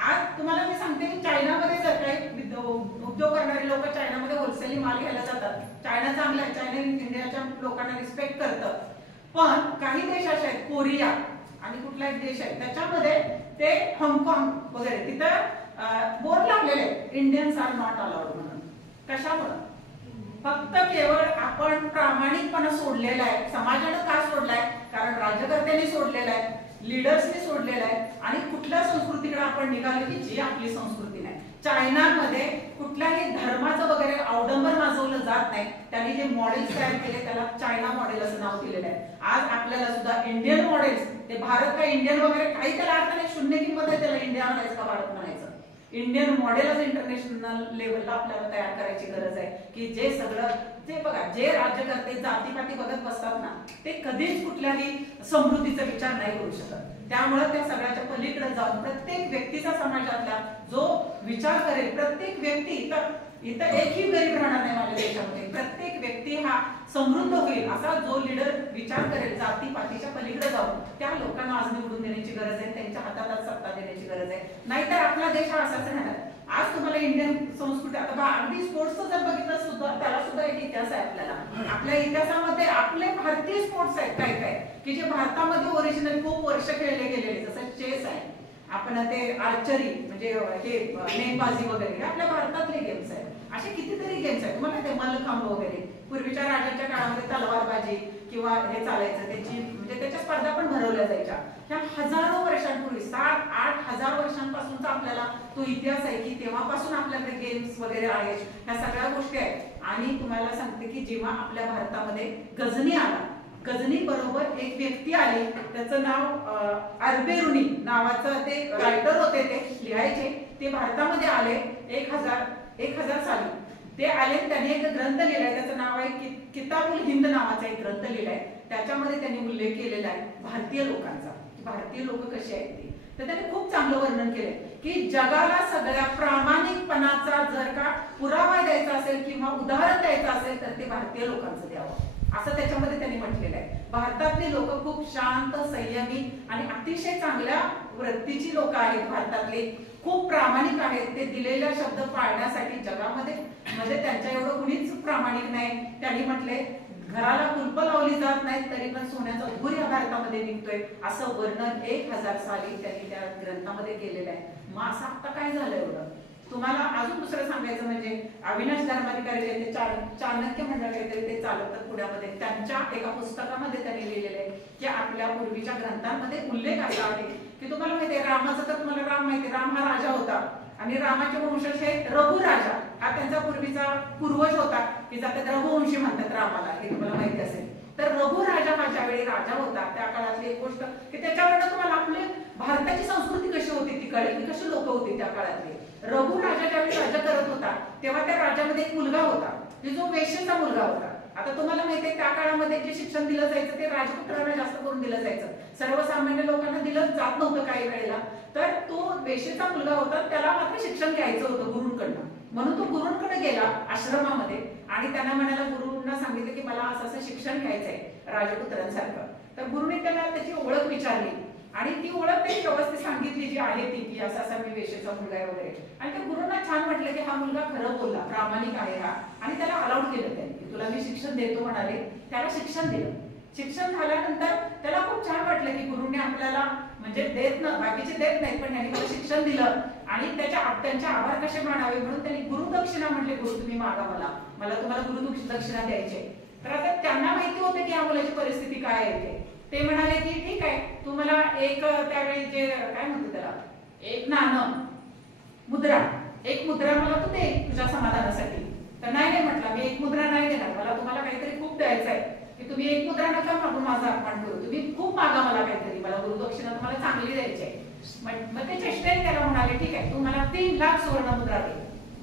आज तुम्हाला मी सांगते की चायनामध्ये जर काही उद्योग करणारे लोक चायनामध्ये होलसेली माल घ्यायला जातात, चायना चांगला आहे, चायना इंडियाच्या लोकांना रिस्पेक्ट करतं. पण काही देश असे आहेत, कोरिया आणि कुठला एक देश आहे त्याच्यामध्ये ते हाँगकाँग वगैरे तिथं बोर्ड लावलेले इंडियन्स आर नॉट अलाउड म्हणून. कशामुळे, फक्त केवळ आपण प्रामाणिकपणा सोडलेला आहे. समाजानं का सोडलाय, कारण राज्यकर्त्यांनी सोडलेला आहे, लीडर्सनी सोडलेला आहे आणि कुठल्या संस्कृतीकडे आपण निघालो की जी आपली संस्कृती नाही. चायनामध्ये कुठल्याही धर्माचं वगैरे अवडंबर माजवलं जात नाही. त्यांनी जे मॉडेल्स तयार केले त्याला चायना मॉडेल असं नाव दिलेलं आहे. आज आपल्याला सुद्धा इंडियन मॉडेल्स, ते भारत का इंडियन वगैरे काही त्याला अर्थ नाही, शून्य किंमत त्याला इंडिया म्हणायचं का भारत म्हणायचं. इंडियन मॉडेलच इंटरनॅशनल लेवलला आपल्याला तयार करायची गरज आहे की जे सगळं जे बघा, जे राज्यकर्ते जातीपाती बघत बसतात ना ते कधीच कुठल्याही समृद्धीचा विचार नाही करू शकत. त्यामुळे त्या सगळ्याच्या पलीकडे जाऊन प्रत्येक व्यक्तीचा समाजातला जो विचार करेल, प्रत्येक व्यक्ती तर इथं एकही गरीब राहणार नाही माझ्या देशामध्ये. प्रत्येक व्यक्ती हा समृद्ध होईल असा जो लीडर विचार करेल, जातीपातीच्या पलीकडे जाऊन त्या लोकांना आज निवडून देण्याची गरज आहे, त्यांच्या हातात आज सत्ता देण्याची गरज आहे. नाहीतर आपला देश हा असाच राहणार. आज तुम्हाला इंडियन संस्कृती आता अगदी स्पोर्ट्सचं जर बघितलं सुद्धा त्याला सुद्धा एक इतिहास आहे आपल्याला. आपल्या इतिहासामध्ये आपले भारतीय स्पोर्ट्स आहेत काय काय की जे भारतामध्ये ओरिजिनल खूप वर्ष खेळले गेलेले, जसं चेस आहे, आपण ते आर्चरी म्हणजे हे नेमबाजी वगैरे आपल्या भारतातले गेम्स आहेत. असे कितीतरी गेम्स आहेत. तुम्हाला ते मल्लखांब वगैरे पूर्वीच्या राजांच्या काळामध्ये तलवारबाजी किंवा हे चालायचं त्याची म्हणजे त्याच्या स्पर्धा पण भरवल्या जायच्या. ह्या हजारो वर्षांपूर्वी 7-8 हजार वर्षांपासूनचा आपल्याला तो इतिहास आहे की तेव्हापासून आपल्याकडे गेम्स वगैरे आहेत, ह्या सगळ्या गोष्टी आहेत. आणि तुम्हाला सांगते की जेव्हा आपल्या भारतामध्ये गझनी आला, गझनी बरोबर एक व्यक्ती आली, त्याचं नाव अल्बेरुनी नावाचं ते रायटर होते, ते लिहायचे, ते भारतामध्ये आले 1000 साली ते आले. त्याने एक ग्रंथ लिहिलाय, त्याचं नाव आहे किताबुल हिंद नावाचा एक ग्रंथ लिहिलाय. त्याच्यामध्ये त्यांनी उल्लेख केलेला आहे भारतीय लोकांचा, भारतीय लोक कसे आहेत ते. तर त्यांनी खूप चांगलं वर्णन केलंय की जगाला सगळ्या प्रामाणिकपणाचा जर का पुरावा द्यायचा असेल किंवा उदाहरण द्यायचं असेल तर ते भारतीय लोकांचं द्यावं, असं त्याच्यामध्ये त्यांनी म्हटलेलं आहे. भारतातली लोक खूप शांत, संयमी आणि अतिशय चांगल्या वृत्तीची लोक आहेत. भारतातले खूप प्रामाणिक आहेत. ते दिलेला शब्द पाळण्यासाठी जगामध्ये म्हणजे त्यांच्या एवढं कुणीच प्रामाणिक नाही. त्यांनी म्हटले घराला कुलप लावली जात नाहीत तरी पण सोन्याचा धूर या भारतामध्ये निघतोय, असं वर्णन 1000 साली त्यांनी त्या ग्रंथामध्ये केलेलं आहे. मग असं आता काय झालं एवढं. तुम्हाला अजून दुसरं सांगायचं म्हणजे अविनाश धर्माधिकारी ते चाणक्य मंडळ काहीतरी ते चालवतात पुण्यामध्ये, त्यांच्या एका पुस्तकामध्ये त्यांनी लिहिलेलं आहे की आपल्या पूर्वीच्या ग्रंथांमध्ये उल्लेख असा आहे की तुम्हाला माहितीये रामाचं तर तुम्हाला राम माहितीये, राम हा राजा होता आणि रामाचे वंशज हे रघुराजा हा त्यांचा पूर्वीचा पूर्वज होता की जातात रघुवंशी म्हणतात रामाला, हे तुम्हाला माहिती असेल. तर रघुराजा हा ज्यावेळी राजा होता त्या काळातली एक गोष्ट की त्याच्यावरनं तुम्हाला आपली भारताची संस्कृती कशी होती ती कळेल की कशी लोक होती त्या काळातली. रघुराजा ज्यावेळी राज्य करत होता तेव्हा त्या राजामध्ये एक मुलगा होता जो वेश्येचा मुलगा होता. आता तुम्हाला माहितीये त्या काळामध्ये जे शिक्षण दिलं जायचं ते राजपुत्रांना जास्त करून दिलं जायचं, सर्वसामान्य लोकांना दिलं जात नव्हतं काही वेळेला. तर तो वेश्येचा मुलगा होता, त्याला मात्र शिक्षण घ्यायचं होतं गुरूंकडनं, म्हणून तो गुरूंकडे गेला आश्रमामध्ये आणि त्यांना म्हणाला, गुरूंना सांगितलं की मला असं असं शिक्षण घ्यायचंय राजपुत्रांसारखं. तर गुरुने त्याला त्याची ओळख विचारली आणि ती ओळख त्यांनी व्यवस्थित सांगितली जी आहे ती की असा असा मी वेश्येचा मुलगा आहे वगैरे. आणि त्या गुरुंना छान म्हटलं की हा मुलगा खरं बोलला, प्रामाणिक आहे हा, आणि त्याला अलाउड केलं त्यांनी की तुला मी शिक्षण देतो म्हणाले. त्याला शिक्षण दिलं. शिक्षण झाल्यानंतर त्याला खूप छान वाटलं की गुरुने आपल्याला म्हणजे देत ना, बाकीचे देत नाहीत पण त्यांनी मला शिक्षण दिलं आणि त्यांचे आभार कसे मानावे म्हणून त्यांनी गुरुदक्षिणा म्हटले, गुरु तुम्ही मागा मला तुम्हाला गुरुदक्षिणा द्यायची. तर आता त्यांना माहिती होतं की या मुलाची परिस्थिती काय आहे. ते म्हणाले की ठीक आहे तू मला एक त्यावेळी जे काय म्हणतो त्याला एक नाणं मुद्रा, एक मुद्रा मला तू दे तुझ्या समाधानासाठी. तर नाही म्हटलं मी एक मुद्रा नाही देणार, मला तुम्हाला काहीतरी खूप द्यायचं आहे की तुम्ही एक मुद्रा नका मागून माझा अपमान करू, तुम्ही खूप मागा मला काहीतरी, मला गुरुदक्षिणा तुम्हाला चांगली द्यायची आहे. मग ते चेष्टेने त्याला म्हणाले ठीक आहे तू मला 3 लाख सुवर्ण मुद्रा दे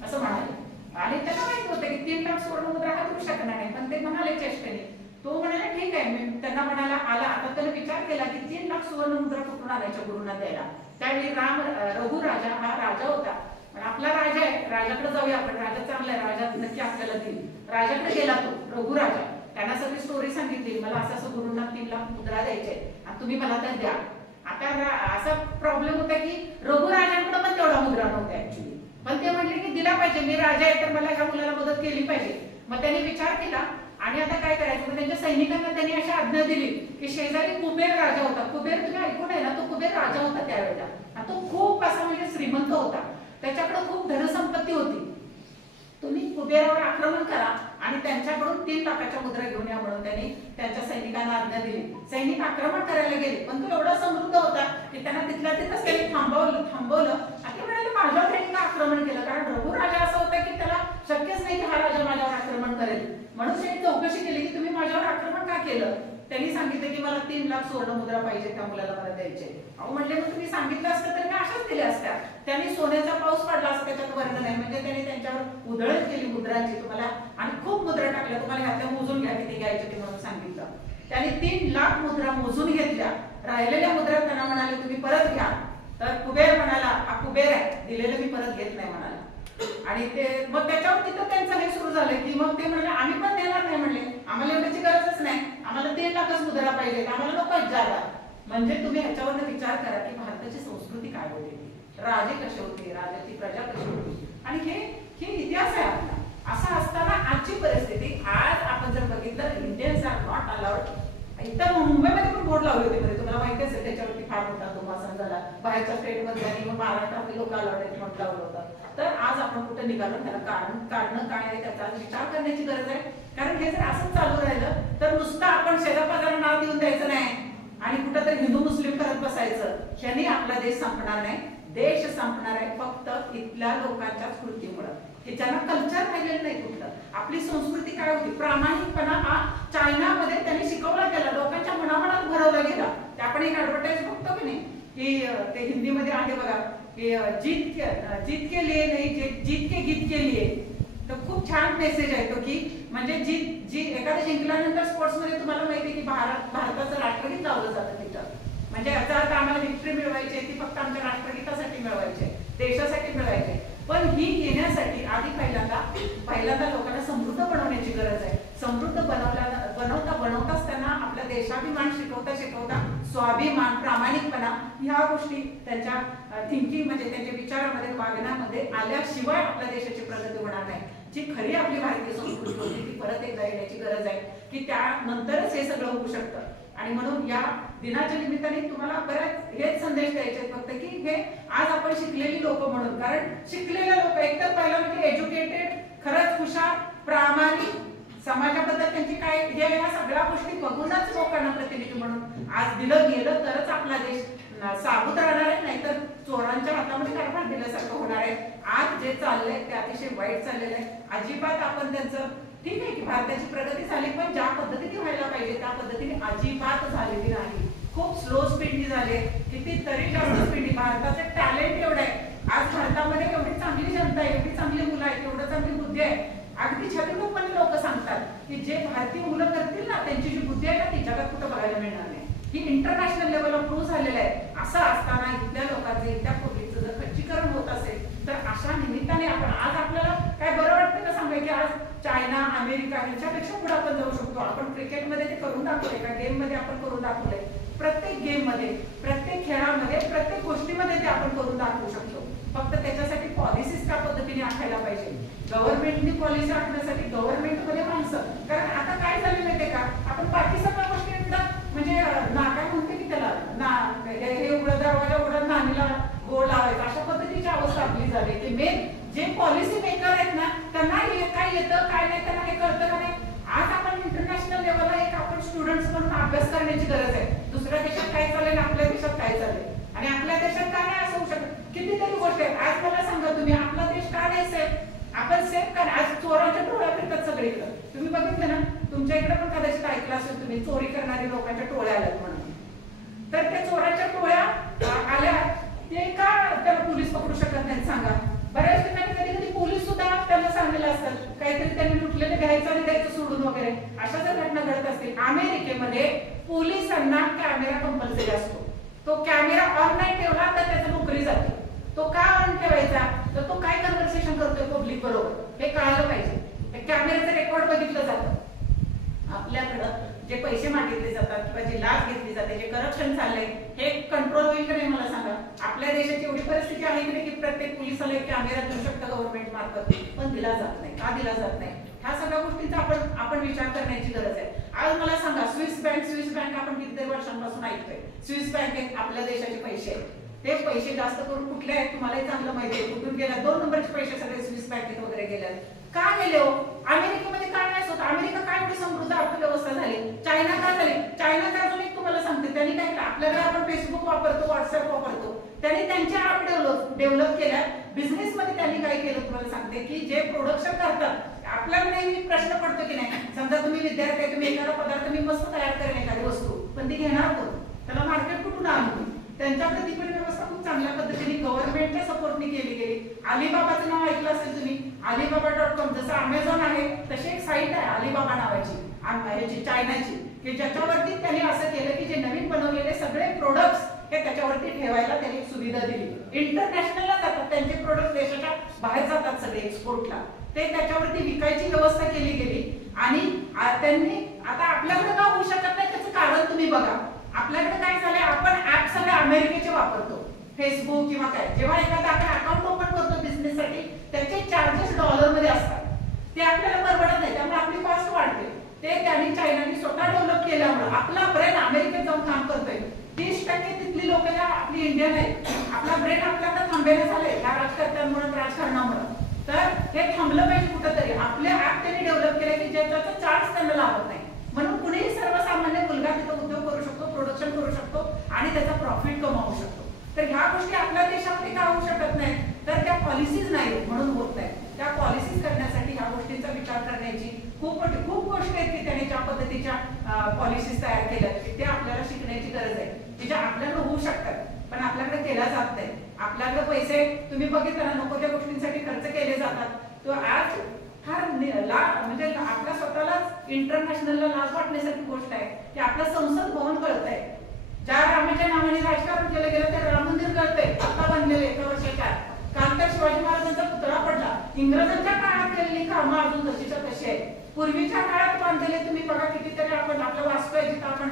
असं म्हणाले. आणि त्याला माहित होतं की 3 लाख सुवर्ण मुद्रा हा करू शकणार नाही, पण ते म्हणाले चेष्टेने. तो म्हणाला ठीक आहे. मी त्यांना म्हणाला आला. आता त्याने विचार केला की 3 लाख सुवर्ण मुद्रा कुठून आणायच्या गुरुंना द्यायला. त्यावेळी रघुराजा हा राजा होता, पण आपला राजा आहे, राजाकडे जाऊया आपण, राजा चांगला आहे, राजा नक्की आपल्याला देईल. राजाकडे गेला तो रघुराजा, त्यांना सगळी स्टोरी सांगितली, मला असं असं गुरुंना 3 लाख मुद्रा द्यायचे आणि तुम्ही मला त्या द्या. आता असा प्रॉब्लेम होता की रघुराजांकडे पण तेवढा मुद्रा नव्हता ऍक्च्युली, पण ते म्हणले की दिला पाहिजे, मी राजा आहे तर मला ह्या मुलाला मदत केली पाहिजे. मग त्यांनी विचार केला आणि आता काय करायचं, तर त्यांच्या सैनिकांना त्यांनी अशी आज्ञा दिली की शेजारी कुबेर राजा होता. कुबेर तुम्ही ऐकून आहे ना, तो कुबेर राजा होता त्यावेळेला आणि तो खूप असा म्हणजे श्रीमंत होता, त्याच्याकडे खूप धनसंपत्ती होती. तुम्ही कुबेरावर आक्रमण करा आणि त्यांच्याकडून 3 लाखाच्या मुद्रा घेऊन या म्हणून त्यांनी त्यांच्या सैनिकांना आज्ञा दिली. सैनिक आक्रमण करायला गेले पण तो एवढा समृद्ध होता की त्यांना तिथल्या तिथंच त्यांनी थांबवलं आणि ते म्हणाले माझ्यावर त्यांनी का आक्रमण केलं, कारण रघुराजा असा होता की त्याला शक्यच नाही की हा राजा माझ्यावर आक्रमण करेल. म्हणून त्यांनी चौकशी केली की तुम्ही माझ्यावर आक्रमण का केलं. त्यांनी सांगितलं की मला 3 लाख सुवर्ण मुद्रा पाहिजे, त्या मुलाला मला द्यायचे. अहो म्हटले मग तुम्ही सांगितलं असतं तर मी अशाच दिल्या असत्या. त्यांनी सोन्याचा पाऊस पडला असता त्याच्यात वर्णन आहे, म्हणजे त्यांनी त्यांच्यावर उधळण केली मुद्रांची तुम्हाला आणि खूप मुद्रा टाकल्या, तुम्हाला ह्यातल्या मोजून घ्या किती घ्यायचे ते म्हणून सांगितलं. त्यांनी 3 लाख मुद्रा मोजून घेतल्या. राहिलेल्या मुद्रा त्यांना म्हणाले तुम्ही परत घ्या. तर कुबेर म्हणाला हा कुबेर आहे, दिलेलं मी परत घेत नाही म्हणाला. आणि ते मग त्याच्यावर तिथं त्यांचं हे सुरू झालं की मग ते म्हणले आम्ही पण देणार नाही, म्हणले आम्हाला एवढ्याची गरजच नाही, आम्हाला 3 लाखच मुद्रा पाहिजे, आम्हाला नकोच जागा. म्हणजे तुम्ही ह्याच्यावर विचार करा की भारताची संस्कृती काय होती, राजे कसे होते, राजाची प्रजा कशी होती, आणि हे इतिहास आहे आपला. असं असताना आजची परिस्थिती, आज आपण जर बघितलं इंडियन्स आर नॉट अलाउड. इथं मुंबईमध्ये पण बोर्ड लावले होते, म्हणजे तुम्हाला माहिती असेल त्याच्यावरती फार मोठा धुमासन झाला, बाहेरच्या स्टेटमध्ये आणि मग महाराष्ट्रातले लोक अलाउड आहेत म्हणून लावलं होतं. तर आज आपण कुठे निघालो, त्याला काढणं काय आहे त्याचा विचार करण्याची गरज आहे. कारण हे जर असंच चालू राहिलं तर नुसतं आपण शेजापाजाला नाव देऊन द्यायचं नाही आणि कुठेतरी हिंदू मुस्लिम करत बसायचं, ह्यानी आपला देश संपणार नाही. देश संपणार आहे फक्त इथल्या लोकांच्या स्फूर्तीमुळे, की ज्यांना कल्चर राहिलेलं नाही कुठलं. आपली संस्कृती काय होती, प्रामाणिकपणा हा चायनामध्ये त्यांनी शिकवला गेला, लोकांच्या मनामनात भरवला गेला. ते आपण एक ऍडव्हर्टाईज बघतो की नाही, की ते हिंदीमध्ये आहे बघा, की जीत के लिए नाही, जीत के गीत के लिए. तर खूप छान मेसेज आहे तो, की म्हणजे जी एखाद्या जिंकल्यानंतर स्पोर्ट्स मध्ये तुम्हाला माहिती आहे की भारताचं राष्ट्रगीत लावलं जातं तिथं. म्हणजे याचा अर्थ आम्हाला विक्ट्री मिळवायची ती फक्त आमच्या राष्ट्रगीतासाठी मिळवायचे, देशासाठी मिळवायचे. पण ही घेण्यासाठी आधी पहिल्यांदा लोकांना समृद्ध बनवण्याची गरज आहे. समृद्ध बनवताच त्यांना आपला देशाभिमान शिकवता स्वाभिमान, प्रामाणिकपणा ह्या गोष्टी त्यांच्या थिंकिंग म्हणजे त्यांच्या विचारामध्ये, वागण्यामध्ये आल्याशिवाय आपल्या देशाची प्रगती होणार नाही. जी खरी आपली भारतीय संस्कृती होती ती परत एकदा येण्याची गरज आहे, की त्यानंतरच हे सगळं होऊ शकतं. आणि म्हणून या दिनाच्या निमित्ताने तुम्हाला बऱ्याच हेच संदेश द्यायचे फक्त, की हे आज आपण शिकलेली लोक म्हणून, कारण शिकलेले लोक एकतर पहिला म्हणजे एज्युकेटेड, खरंच हुशार, प्रामाणिक, समाजाबद्दल त्यांची काय या सगळ्या गोष्टी बघूनच लोकांना प्रतिनिधी म्हणून आज दिलं गेलं तरच आपला देश साबूत राहणार आहे, नाहीतर चोरांच्या हातामध्ये कारभार दिल्यासारखं होणार आहे. आज जे चाललंय ते अतिशय वाईट चाललेलं आहे. अजिबात आपण त्यांचं ठीक आहे की भारताची प्रगती झाली, पण ज्या पद्धतीने व्हायला पाहिजे त्या पद्धतीने अजिबात झालेली नाही. खूप स्लो स्पीडनी झाले, कितीतरी जास्त स्पीडनी. भारताचे टॅलेंट एवढं आहे, आज भारतामध्ये एवढी चांगली जनता आहे, एवढी चांगली मुलं आहेत, एवढं चांगली बुद्धी आहे. अगदी छातीलोकपणे लोक सांगतात की जे भारतीय मुलं करतील ना त्यांची जी बुद्धी आहे ना ती जगात कुठं बघायला मिळणार नाही. ही इंटरनॅशनल लेवलला प्रूव्ह झालेलं आहे. असं असताना इथल्या लोकांचं, इथल्या पब्लिकचं जर खच्चीकरण होत असेल तर अशा निमित्ताने आपण आज आपल्याला काय बरं वाटतं का सांगा, की आज चायना, अमेरिका यांच्यापेक्षा पुढे आपण जाऊ शकतो. आपण क्रिकेटमध्ये ते करून दाखवलंय, का गेम मध्ये आपण करून दाखवलंय. प्रत्येक गेम मध्ये, प्रत्येक खेळामध्ये, प्रत्येक गोष्टीमध्ये ते आपण करून दाखवू शकतो. फक्त त्याच्यासाठी पॉलिसीज त्या पद्धतीने आखायला पाहिजे. गव्हर्नमेंटनी पॉलिसी आखण्यासाठी गव्हर्नमेंटमध्ये माणसं, कारण आता काय झालं माहितीये का, आपण बाकी सगळ्या गोष्टी म्हणजे काय म्हणते की त्याला हे उघडत दरवाजा उघडत नाणीला गोळ लावायचा, अशा पद्धतीची अवस्था आपली झाली. की मेन जे पॉलिसी मेकर आहेत ना त्यांना काय येतं काय नाही, त्यांना हे कळतं का नाही. आज आपण इंटरनॅशनल लेवलला एक आपण स्टुडंट्स म्हणून अभ्यास करण्याची गरज आहे. दुसऱ्या देशात काय चाललंय, आपल्या देशात काय चाललंय, आणि आपल्या देशात काय नाही असं होऊ शकत. कितीतरी गोष्टी आहेत. आज मला सांगा तुम्ही, आपला देश का नाही सेफ, आपण सेफ का? आज चोरांच्या टोळ्या फिरतात सगळीकडे. तुम्ही बघितलं ना, तुमच्या इकडे पण कदाचित ऐकलं असेल तुम्ही, चोरी करणारी लोकांच्या टोळ्या आल्यात म्हणून. तर त्या चोरांच्या टोळ्या आल्या, ते का त्याला पोलीस पकडू शकत नाहीत सांगा? बऱ्याच ठिकाणी कधी कधी पोलीस सुद्धा त्यांना सांगलेलं असतात काहीतरी त्यांनी लुटलेले घ्यायचं आणि द्यायचं सोडून वगैरे, अशा जर घटना घडत असतील. अमेरिकेमध्ये पोलिसांना कॅमेरा कंपल्सरी असतो. तो कॅमेरा ऑन नाही ठेवला तर त्याची नोकरी जाते. तो का ऑन ठेवायचा, तर तो काय कन्व्हर्सेशन करतोय पब्लिक बरोबर हे कळायला पाहिजे. कॅमेऱ्याचं रेकॉर्ड बघितलं जातं. आपल्याकडं जे पैसे मागितले जातात किंवा जी लाच घेतली जाते, जे करप्शन चाललंय, हे कंट्रोल होईल का नाही मला सांगा? आपल्या देशाची एवढी परिस्थिती आहे की प्रत्येक पोलिसाला एक कॅमेरा देऊ शकतं गव्हर्नमेंट मार्फत, पण दिला जात नाही. का दिला जात नाही? ह्या सगळ्या गोष्टींचा आपण विचार करण्याची गरज आहे. आज मला सांगा, स्विस बँक आपण कितीतरी वर्षांपासून ऐकतोय. स्विस बँकेत आपल्या देशाचे पैसे आहेत. ते पैसे जास्त करून कुठले आहेत तुम्हालाही चांगलं माहिती आहे. कुठून गेल्या? 2 नंबरचे पैसे सगळे स्विस बँकेत वगैरे गेले. का गेले हो? अमेरिकेमध्ये काय नाही होतं. अमेरिका काय एवढी समृद्ध अर्थव्यवस्था झाली, चायना का झाली? चायनाचा अजून एक तुम्हाला सांगते, त्यांनी काय केलं, आपल्याकडे आपण फेसबुक वापरतो, व्हॉट्सअप वापरतो, त्यांनी त्यांच्या ऍप डेव्हलप केल्या. बिझनेस मध्ये त्यांनी काय केलं तुम्हाला सांगते, की जे प्रोडक्शन करतात, आपल्याकडे प्रश्न पडतो की नाही, समजा तुम्ही विद्यार्थी आहे, तुम्ही एखादा पदार्थ मी मस्त तयार करेन एखादी वस्तू, पण ती घेणार कोण? त्याला मार्केट कुठून आणू? त्यांच्याकडे ती पण व्यवस्था खूप चांगल्या पद्धतीने गव्हर्नमेंटच्या सपोर्टने केली गेली. अलिबाबाचं नाव ऐकलं असेल तुम्ही, alibaba.com. जसं अमेझॉन आहे तशी एक साईट आहे अलिबाबा नावाची, चायनाची, की ज्याच्यावरती त्यांनी असं केलं की जे नवीन बनवलेले सगळे प्रोडक्ट्स हे त्याच्यावरती ठेवायला त्यांनी सुविधा दिली. इंटरनॅशनलला जातात त्यांचे प्रोडक्ट देशाच्या बाहेर जातात सगळे एक्सपोर्टला, ते त्याच्यावरती विकायची व्यवस्था केली गेली. आणि त्यांनी आता आपल्याकडे का होऊ शकत नाही त्याचं कारण तुम्ही बघा. आपल्याकडे काय झालंय, आपण ऍप सगळे अमेरिकेचे वापरतो, फेसबुक किंवा काय. जेव्हा एखादा आपण अकाउंट ओपन करतो बिझनेससाठी त्याचे चार्जेस डॉलरमध्ये असतात, ते आपल्याला परवडत नाही, त्यामुळे आपली कॉस्ट वाढते. ते त्यांनी चायनाने स्वतः डेव्हलप केल्यामुळे आपला ब्रेन अमेरिकेत जाऊन काम करतोय. 30% तिथली लोक आपली इंडियन आहेत. आपला ब्रेन आपल्याकडे थांबेला झालंय या राजकारणामुळे, राजकारणामुळे. तर हे थांबलं पाहिजे कुठंतरी. आपले ऍप त्यांनी डेव्हलप केले की ज्याचा चार्ज त्यांना लागत नाही, म्हणून कुणीही सर्वसामान्य मुलगा तिथं उद्योग करू शकतो, प्रोडक्शन करू शकतो आणि त्याचा प्रॉफिट कमावू शकतो. तर ह्या गोष्टी आपल्या देशामध्ये का होऊ शकत नाही, तर त्या पॉलिसीज नाही म्हणून होत नाही. त्या पॉलिसीज करण्यासाठी ह्या गोष्टींचा विचार करण्याची खूप गोष्टी आहेत की त्याने ज्या पद्धतीच्या पॉलिसीज तयार केल्या ते आपल्याला शिकण्याची गरज आहे, की ज्या आपल्याला होऊ शकतात पण आपल्याकडे केल्या जात नाही. आपल्याकडे पैसे तुम्ही बघितलं ना, नको त्या गोष्टींसाठी खर्च केले जातात. तो आज फार म्हणजे आपल्या स्वतःलाच इंटरनॅशनलला लाज वाटण्यासारखी गोष्ट आहे की आपलं संसद भवन कळत आहे. ज्या रामाच्या नावाने राजकारण केलं गेलं ते राम मंदिर कळतंय, आता बनलेले एका वर्षाच्या. काल तर शिवाजी महाराजांचा पुतळा पडला. इंग्रजांच्या काळात केलेली कामं अजून तशीच्या तशी आहे. पूर्वीच्या काळात बांधलेले तुम्ही बघा कितीतरी. आपण आपलं वास्तू आहे जिथं आपण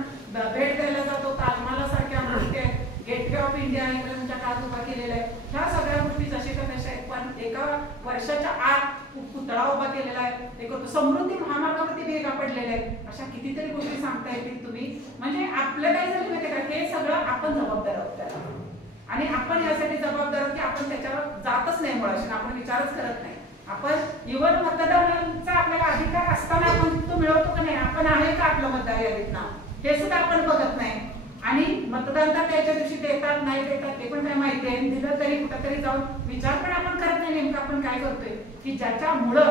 भेट द्यायला जातो, ताजमहाला सारख्या गोष्टी आहेत. गेटवे ऑफ इंडिया इंग्रजांच्या काळात उभा केलेला आहे. ह्या सगळ्या गोष्टी जशा तशा आहेत, पण एका वर्षाच्या आत पुतळा उभा केलेला आहे. एक समृद्धी महामार्गावरती भेगा पडलेल्या आहेत. अशा कितीतरी गोष्टी सांगता येतील तुम्ही. म्हणजे आपलं काय झालं माहिती का, हे सगळं आपण जबाबदार आहोत त्याला. आणि आपण यासाठी जबाबदार आहोत की आपण त्याच्यावर जातच नाही, मुळाशी आपण विचारच करत नाही. आपण इव्हन मतदानाचा आपल्याला अधिकार असताना आपण तो मिळवतो का नाही, आपण आहे का आपलं मतदार यादीत नाव, हे सुद्धा आपण बघत नाही. आणि मतदान तर त्याच्या दिवशी देतात नाही देतात ते पण काय माहिती आहे. दिलं तरी कुठंतरी जाऊन विचार पण आपण करत नाही नेमकं आपण काय करतोय, की ज्याच्यामुळं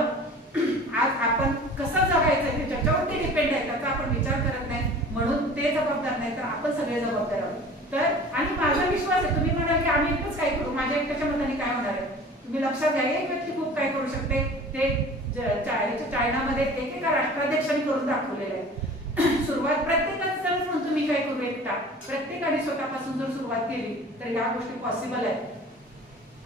आज आपण कसं जगायचं ते ज्याच्यावरती डिपेंड आहे त्याचा आपण विचार करत नाही. म्हणून ते जबाबदार नाही तर आपण सगळे जबाबदार आहोत. तर आणि माझा विश्वास आहे, तुम्ही म्हणाल की आम्ही एकच काय करू, माझ्या एकट्याच्या मताने काय होणार आहे. तुम्ही लक्षात घ्या, एक व्यक्ती खूप काय करू शकते. ते चायनामध्ये एकेका राष्ट्राध्यक्षांनी करून दाखवलेलं आहे. सुरुवात प्रत्येकाच जर म्हणतो मी काय करू एकटा, प्रत्येकाने स्वतःपासून जर सुरुवात केली तर या गोष्टी पॉसिबल आहेत.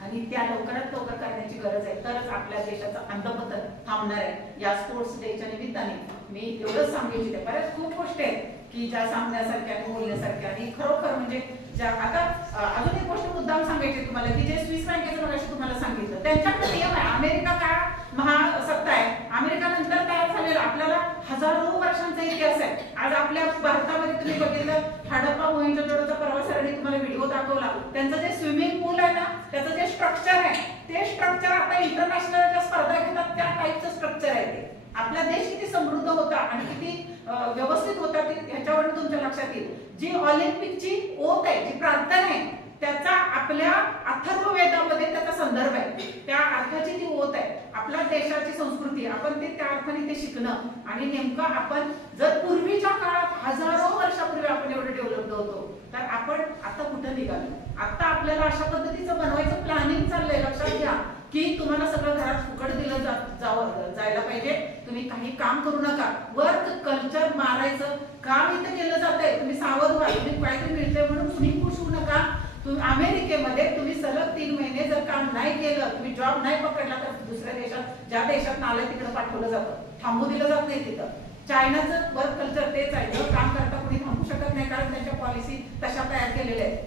आणि त्या लवकरात लवकर करण्याची गरज आहे, तरच आपल्या देशाचं अंधपतन थांबणार आहे. या स्पोर्ट्स डेच्या निमित्ताने मी एवढंच सांगू इच्छिते. बऱ्याच खूप गोष्टी आहेत की ज्या सांगण्यासारख्या आणि बोलण्यासारख्या. आणि खरोखर म्हणजे ज्या आता अजून एक गोष्ट मुद्दाम सांगायची तुम्हाला, की जे स्विस बँकेचं मगाशी तुम्हाला सांगितलं त्यांच्याकडे नियम आहे. अमेरिका काय महासत्ता आहे, अमेरिका नंतर तयार झालेला आपल्याला हजारो वर्षांचा इतिहास आहे. आज आपल्या भारतामध्ये तुम्ही बघितलं हडप्पा मोहेंजोदडोचा परवा सरांनी तुम्हाला व्हिडिओ दाखवला. त्यांचं जे स्विमिंग पूल आहे ना, त्याचं जे स्ट्रक्चर आहे ते स्ट्रक्चर आता इंटरनॅशनल ज्या स्पर्धा घेतात त्या टाईपचं स्ट्रक्चर आहे ते. आपला देश किती समृद्ध होता आणि किती व्यवस्थित होता ह्याच्यावर तुमच्या लक्षात येईल. जी ऑलिम्पिकची ओथ आहे, जी प्रार्थना आहे, त्याचा आपल्या अथर्ववेदामध्ये त्याचा संदर्भ आहे. त्या अर्थाची ती ओथ आहे. आपल्या देशाची संस्कृती आपण ते त्या अर्थाने ते शिकणं. आणि नेमकं आपण जर पूर्वीच्या काळात हजारो वर्षापूर्वी आपण एवढं डेव्हलप्ड होतो तर आपण आता कुठं निघालो. आता आपल्याला अशा पद्धतीचं बनवायचं प्लॅनिंग चाललंय. लक्षात घ्या की तुम्हाला सगळं घरात फुकट दिलं जायला पाहिजे. तुम्ही काही काम करू नका. वर्क कल्चर मारायचं काम इथं केलं जात आहे. तुम्ही सावध व्हा. तुम्ही काहीतरी मिळतंय म्हणून कुणी खुश होऊ नका. तुम्ही अमेरिकेमध्ये तुम्ही सलग 3 महिने जर काम नाही केलं, तुम्ही जॉब नाही पकडला तर दुसऱ्या देशात ज्या देशात नालं तिकडे पाठवलं जातं, थांबू दिलं जात नाही तिथं. चायनाचं वर्क कल्चर तेच आहे. काम करता कुणी थांबू शकत नाही कारण त्यांच्या पॉलिसी तशा तयार केलेल्या आहेत.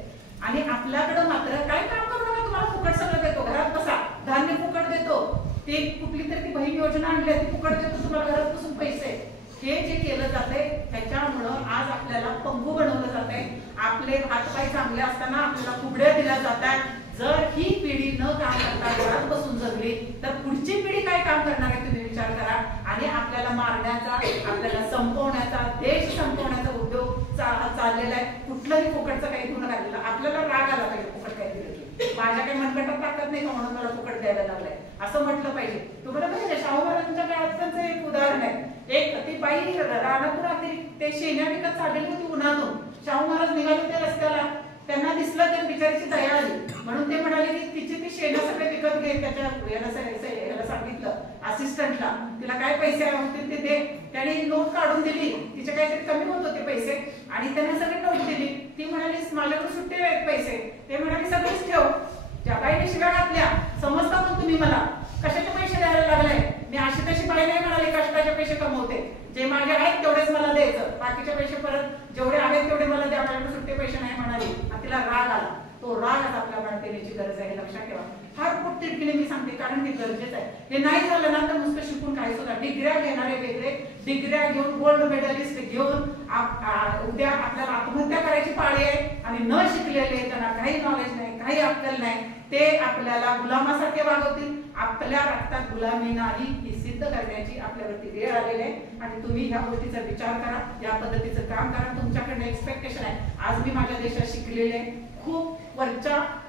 आणि आपल्याकडे मात्र काय काम करू नका, तुम्हाला फुकट सगळं देतो, घरात बसा, धान्य फुकट देतो, ते कुठली तरी ती बहीण योजना आणली ती फुकट देतो तुम्हाला घरात बसून पैसे. हे जे केलं जातंय त्याच्यामुळं आज आपल्याला पंगू बनवलं जातंय. आपले हातपाय चांगले असताना आपल्याला फुगड्या दिल्या जातात. जर ही पिढी न काम करता घरात बसून जगली तर पुढची पिढी काय काम करणार आहे तुम्ही विचार करा. आणि आपल्याला मारण्याचा, आपल्याला संपवण्याचा, देश संपवण्याचा उद्योग चाललेला आहे. कुठलंही फुकटचं काही गुण घातलेलं आपल्याला राग आला पाहिजे. फुकट काही दिलं की माझ्या काही मनगटात ताकद नाही का म्हणून मला फुकट द्यायला लागलाय असं म्हटलं पाहिजे. तुम्हाला माहिती शाहू महाराजांच्या काळात त्यांचं एक उदाहरण आहे. एक ती बाई रानातून रात्री ते शेण्या विकत चाललेली होती उन्हातून. शाहू महाराज निघाले ते रस्त्याला, त्यांना दिसलं त्या बिचारीची दया आली म्हणून ते म्हणाले की तिची ती शेणं सगळे विकत घे. त्याच्या याला सांगितलं असिस्टंटला, तिला काय पैसे होते ते दे. त्याने नोट काढून दिली, तिचे काहीतरी कमी होत होते पैसे आणि त्याने सगळी नोट दिली. ती म्हणाली माझ्याकडे सुट्टे आहेत पैसे. ते म्हणाले सगळेच ठेव. त्या बाईने शिव्या घातल्या. जे माझे आहेत तेवढेच मला द्यायचं, बाकीचे पैसे परत जेवढे आहेत तेवढे मला द्या, माझ्याकडे सुट्टे पैसे नाही म्हणाले आणि तिला राग आला. तो रागच आपल्या मनात येण्याची गरज आहे, हे लक्षात ठेवा. फार खूप तिडकीने मी सांगते, कारण हे गरजेचं आहे. हे नाही झालं ना तर नुसतं शिकून काही सुद्धा, डिग्र्या घेणारे वेगळे, डिग्र्या घेऊन गोल्ड मेडलिस्ट घेऊन उद्या आपल्याला आत्महत्या करायची पाळी आहे. आणि न शिकलेले, त्यांना काही नॉलेज नाही, काही अक्कल नाही, ते आपल्याला गुलामासारखे वागवतील. आपल्या रक्तात गुलामी नाही ही सिद्ध करण्याची आपल्यावरती वेळ आलेली आहे. आणि तुम्ही ह्या गोष्टीचा विचार करा, या पद्धतीचं काम करा. तुमच्याकडे एक्सपेक्टेशन आहे. आज मी माझ्या देशात शिकलेले आहे, खूप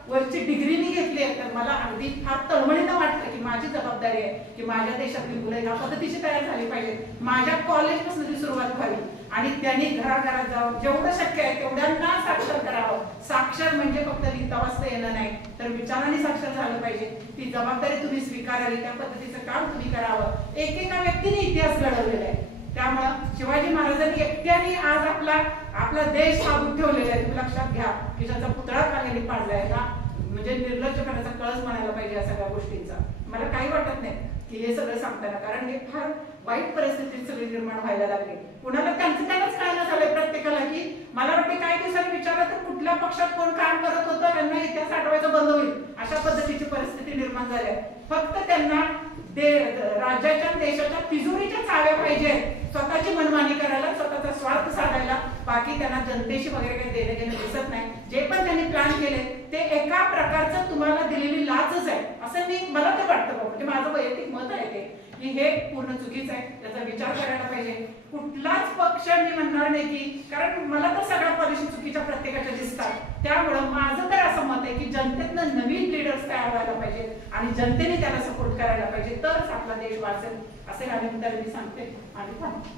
वरची डिग्री मी घेतली आहे, तर मला अगदी फार तळमळीनं वाटतं की माझी जबाबदारी आहे की माझ्या देशातली मुलं ह्या पद्धतीची तयार झाली पाहिजे. माझ्या कॉलेजपासून ती सुरुवात व्हावी आणि त्यांनी घराघरात जाऊन जेवढं शक्य आहे तेवढ्यांना साक्षर करावं. साक्षर म्हणजे फक्त लिहिता वाचता येणं नाही, तर विचारांनी साक्षर झालं पाहिजे. ती जबाबदारी तुम्ही स्वीकारावी, त्या पद्धतीचं काम तुम्ही करावं. एकेका व्यक्तीने इतिहास घडवलेला आहे. त्यामुळं शिवाजी महाराजांनी एकट्याने आज आपला देश साबूत ठेवलेला आहे. तुम्ही लक्षात घ्या की ज्याचा पुतळा खाली पाडलाय का, म्हणजे निर्लज्जपणाचा कळस म्हणायला पाहिजे या सगळ्या गोष्टींचा. मला काही वाटत नाही की हे सगळं सांगताना, कारण हे फार वाईट परिस्थितीत सगळी निर्माण व्हायला लागली. कुणाला त्यांनाच कळलं झालंय प्रत्येकाला की मला वाटते काही दिवसांनी विचारलं तर कुठल्या पक्षात कोण काम करत होतं, त्यांना इतिहास आठवायचं बंद होईल, अशा पद्धतीची परिस्थिती निर्माण झाली आहे. फक्त त्यांना राज्याच्या देशाच्या तिजोरीच्या चाव्या पाहिजे, स्वतःची मनमानी करायला, स्वतःचा स्वार्थ साधायला. बाकी त्यांना जनतेशी वगैरे काही देणं घेणं दिसत नाही. जे पण त्यांनी प्लॅन केले ते एका प्रकारचं तुम्हाला दिलेली लाचच आहे, असं मला ते वाटतं. म्हणजे माझं वैयक्तिक मत आहे ते की हे पूर्ण चुकीचं आहे, त्याचा विचार करायला पाहिजे. कुठलाच पक्ष मी म्हणणार नाही की, कारण मला तर सगळ्या पॉलिसी चुकीच्या प्रत्येकाच्या दिसतात. त्यामुळं माझं तर असं मत आहे की जनतेतनं नवीन लीडर्स तयार व्हायला पाहिजे आणि जनतेने त्याला सपोर्ट करायला पाहिजे, तरच आपला देश वाचेल. असे यानिमित्ताने मी सांगते आणि थांबते.